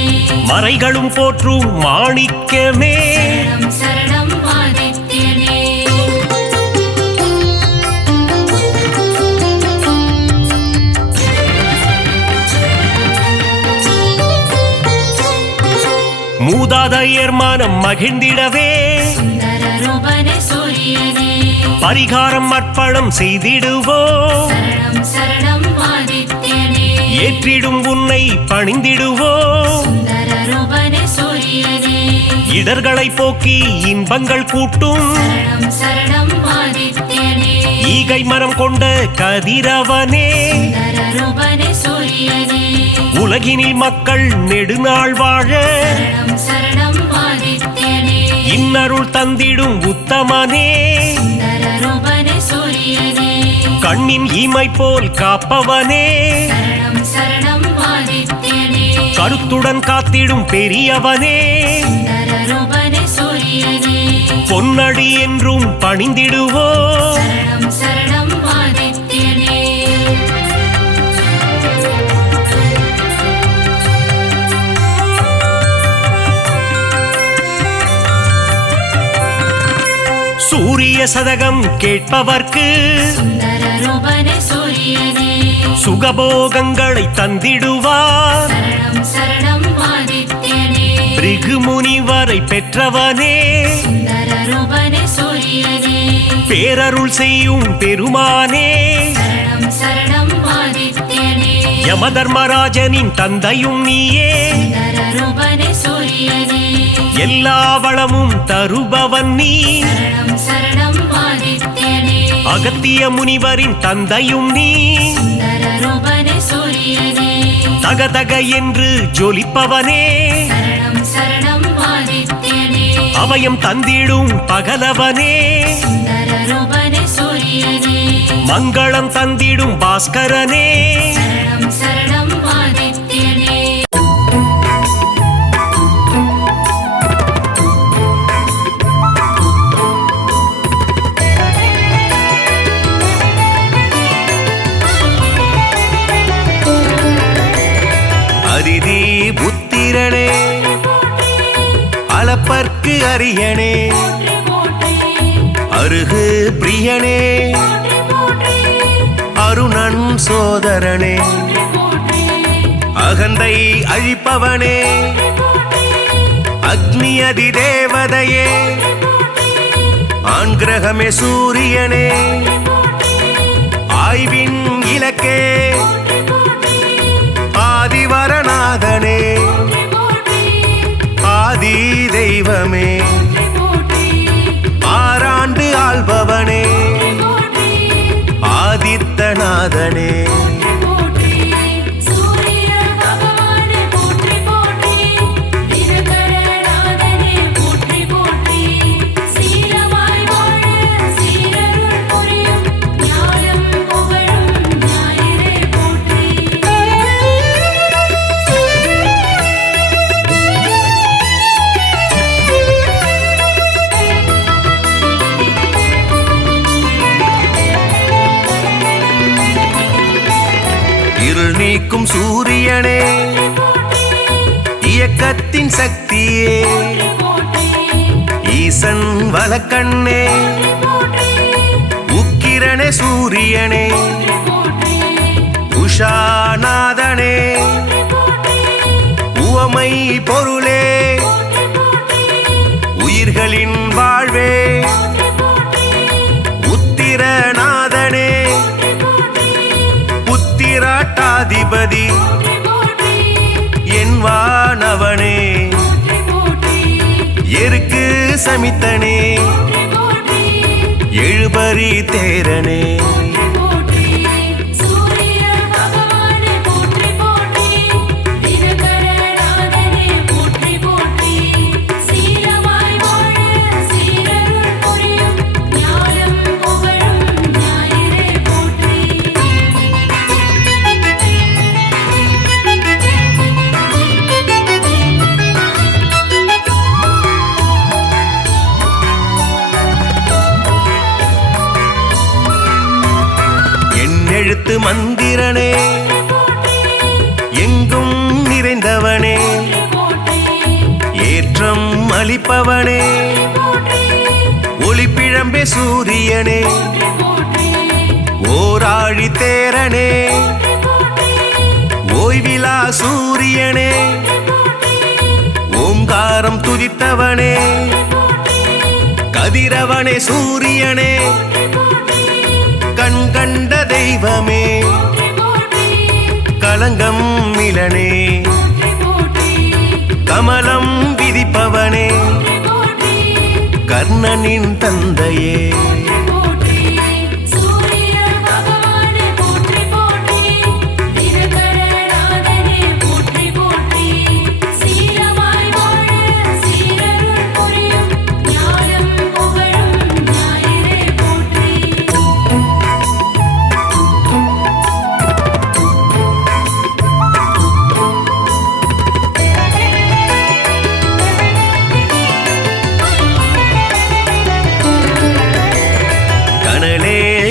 மறைகளும் போற்றும் மாணிக்கமே சரணம் சரணம் ஆதித்யனே மூதாதையர் மனம் மகிழ்ந்திடவே சுந்தரரூபனே சூரியனே பரிகாரம் அர்ப்பணம் செய்திடுவோம் சரணம் சரணம் ஆதித்யனே ஏற்றிடும் உன்னை பணிந்திடுவோம் சுந்தரரூபனே சூரியனே இடர்களை போக்கி இன்பங்கள் கூட்டும் சரணம் சரணம் ஆதித்யனே ஈகை மரம் கொண்ட கதிரவனே சுந்தரரூபனே சூரியனே உலகினில் மக்கள் நெடுநாள் வாழ சரணம் சரணம் ஆதித்யனே இன்னருள் தந்திடும் உத்தமனே சுந்தரரூபனே சூரியனே கண்ணின் இமை போல் காப்பவனே சரணம் சரணம் ஆதித்யனே கருத்துடன் காத்திடும் பெரியவனே சுந்தரரூபனே சூரியனே பொன்னடி என்றும் பணிந்திடுவோம் சரணம் சரணம் ஆதித்யனே சூரிய சதகம் கேட்பவர்க்கு சுந்தரரூபனே சூரியனே சுகபோகங்களை தந்திடுவார் சரணம் சரணம் ஆதித்யனே பிருகு முனிவரை பெற்றவனே சுந்தரரூபனே சூரியனே பேரருள் செய்யும் பெருமானே சரணம் சரணம் ஆதித்யனே யமதர்மராஜனின் தந்தையும் நீயே சுந்தரரூபனே சூரியனே எல்லா வளமும் தருபவன் நீ சரணம் சரணம் ஆதித்யனே அகத்திய முனிவரின் தந்தையும் நீ சுந்தரரூபனே சூரியனே தகதக என்று ஜொலிப்பவனே சரணம் சரணம் ஆதித்யனே அபயம் தந்திடும் பகலவனே சுந்தரரூபனே சூரியனே மங்களம் தந்திடும் பாஸ்கரனே சரணம் சரணம் ஆதித்யனே அதிதி புத்திரனே அளப்பற்கு அரியனே அருகு பிரியனே அருணன் சோதரனே அகந்தை அழிப்பவனே அக்னி அதிதேவதையே ஆண் கிரகமே சூரியனே ஆய்வின் இலக்கே ஆதிவரநாதனே ஆதி தெய்வமே ஆறாண்டு ஆள்பவனே ஆதித்ய நீக்கும் சூரியனே இயக்கத்தின் சக்தியே ஈசன் வலக்கண்ணே உக்கிரனே சூரியனே உஷாநாதனே உவமை பொருளே உயிர்களின் வாழ்வே உத்திரநாதனே புத்திராட்டாதிபதி என் வானவனே எருக்கு சமித்தனே எழுபறி தேரனே எழுத்து மந்திரனே எங்கும் நிறைந்தவனே ஏற்றம் அளிப்பவனே ஒளிப்பிழம்பே சூரியனே ஓராழி தேரனே ஓய்விலா சூரியனே ஓங்காரம் துதித்தவனே கதிரவனே சூரியனே கண் கண்ட தெய்வமே களங்கம் மிலனே கமலம் விதிப்பவனே கர்ணனின் தந்தையே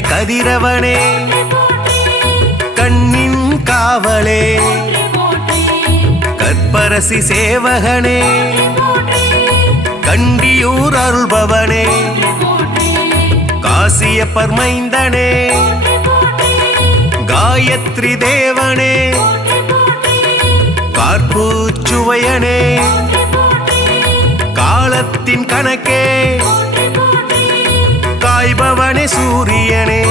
கதிரவனே கண்ணின் காவலே கற்பரசி சேவகனே கண்டியூர் அருள்பவனே காசியப்பர் மைந்தனே காயத்ரி தேவனே கார்பூச்சுவையனே காலத்தின் கணக்கே காய்பவனே சூரியனே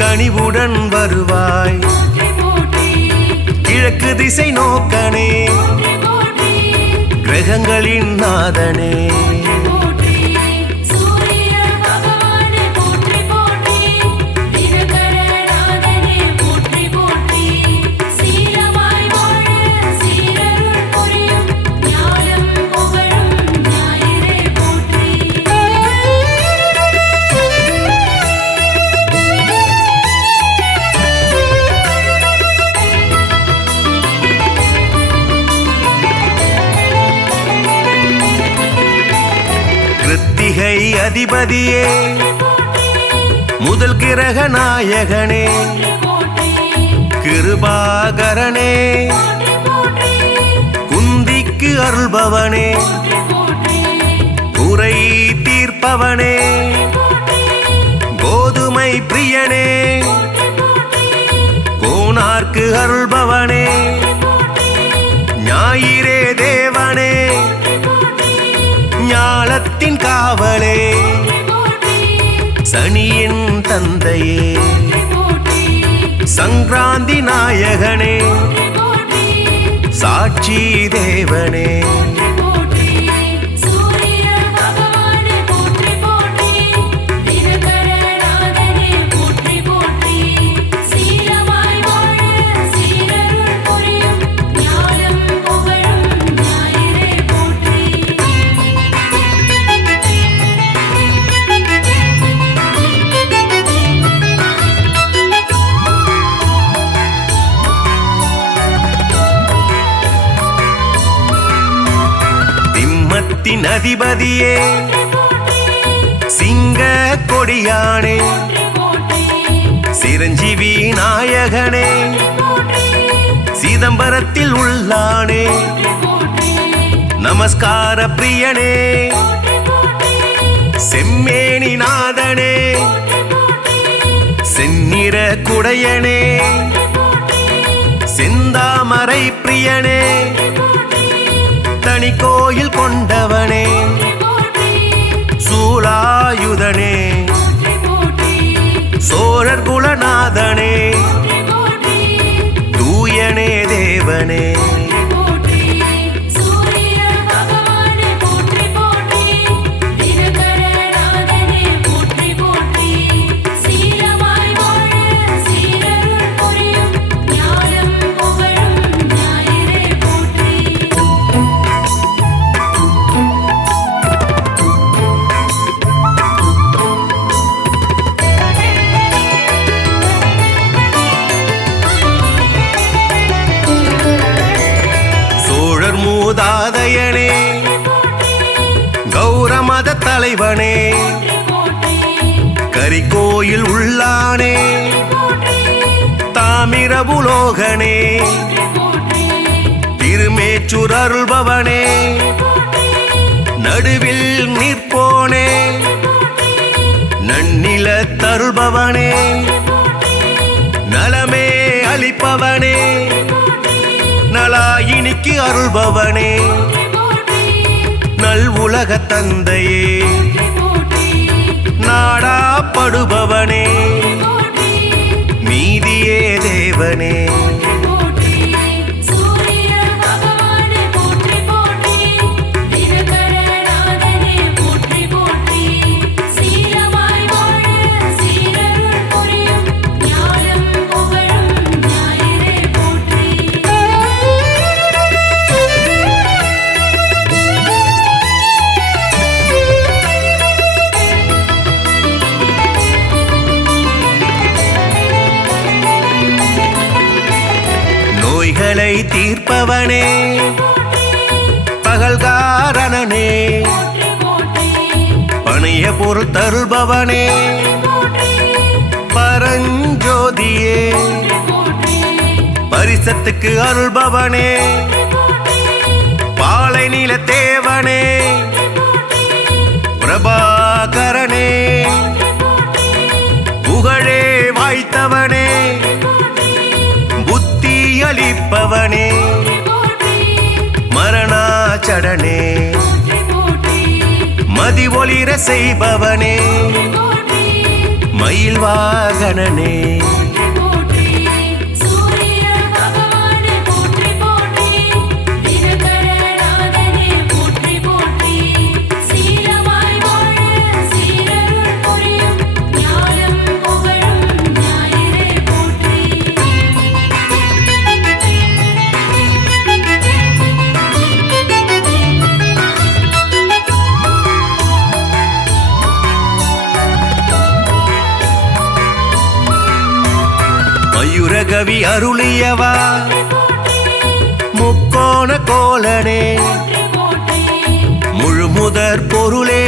கனிவுடன் வருவாய் கிழக்கு திசை நோக்கனே கிரகங்களின் நாதனே கிருத்திகை அதிபதியே முதல் கிரக நாயகனே கிருபாகரனே குந்திக்கு அருள்பவனே குறை தீர்ப்பவனே கோதுமை பிரியனே கோனார்க்கு அருள்பவனே ஞாயிறே தேவனே ஞாலத்தின் காவலே சனியின் தந்தையே சங்கராந்தி நாயகனே சாட்சி தேவனே அதிபதியே சிங்க கொடியானே சிற சிரஞ்சீவி நாயகனே சிதம்பரத்தில் உள்ளானே நமஸ்கார பிரியனே செம்மேனி நாதனே செந்நிற குடையனே செந்தாமரை பிரியனே தனி கோயில் கொண்டவனே சூலாயுதனே சோழர் குலநாதனே தூயனே தேவனே மூதாதையனே கௌரமத தலைவனே கரிகோயில் உள்ளானே தாமிரபுலோகனே திருமேச்சூர் அருள்பவனே நடுவில் நிற்போனே நன்னில தருள்பவனே நலமே அளிப்பவனே நலாயினிக்கு அருள்பவனே நல் உலக தந்தையே நாடாப்படுபவனே நீதியே தேவனே நோய்களை தீர்ப்பவனே பகல்காரணனே பணிய பொருள் தருள்பவனே பரஞ்சோதியே பரிசத்துக்கு அருள்பவனே பாலை நில தேவனே பிரபாகரனே புகழே வாய்த்தவனே அளிப்பவனே மரணாச்சடனே மதி ஒளிர செய்பவனே மயில் வாகனனே மயூரகவி அருளியவா முக்கோண கோலனே முழுமுதற் பொருளே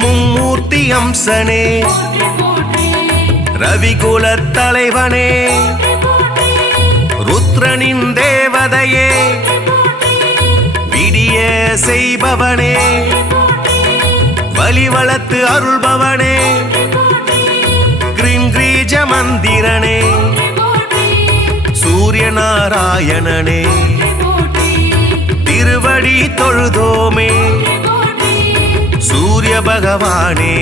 மும்மூர்த்தி அம்சனே ரவிகுலத் தலைவனே ருத்ரனின் தேவதையே விடிய செய்பவனே வலிவளத்து அருள்பவனே கிரீஜ மந்திரனே சூரிய நாராயணனே திருவடி தொழுதோமே சூரிய பகவானே